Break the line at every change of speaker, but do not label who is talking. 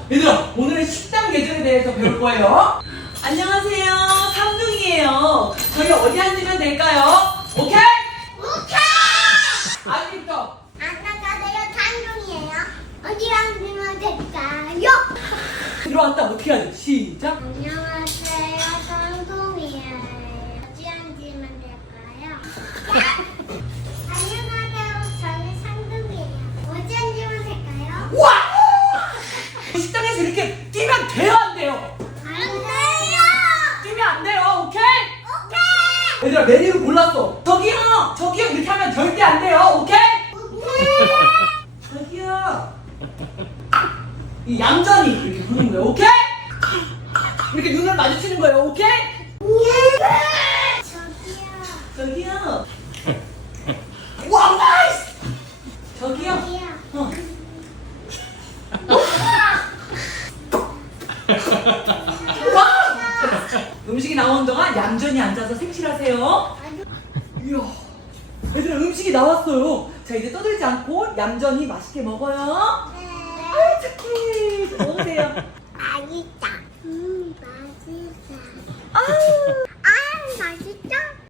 얘들아, 오늘은 식당 계절에 대해서 배울 거예요. 안녕하세요, 삼둥이에요. 저희 어디 앉으면 될까요? 오케이?
오케이!
아직부터.
안녕하세요, 단둥이에요. 어디 앉으면 될까요?
들어왔다. 어떻게 하지? 시작.
안녕하세요, 단둥이에요. 어디 앉으면 될까요? 안녕하세요, 저는 상둥이에요. 어디 앉으면 될까요?
와! 식당에서 이렇게 뛰면 돼요, 안 돼요?
안 돼요!
뛰면 안 돼요, 오케이?
오케이!
얘들아, 메뉴를 몰랐어. 저기요, 저기요, 이렇게 하면 절대 안 돼요, 오케이?
오케이!
저기요. 이 얌전히 이렇게 부르는 거예요, 오케이? 이렇게 눈을 마주치는 거예요, 오케이?
저기요.
저기요. 와, 나이스! 저기요.
저기요.
어. 와! 음식이 나오는 동안 얌전히 앉아서 색칠하세요. 이야, 얘들아, 음식이 나왔어요. 자, 이제 떠들지 않고 얌전히 맛있게 먹어요.
네.
아이, 착해. 먹으세요.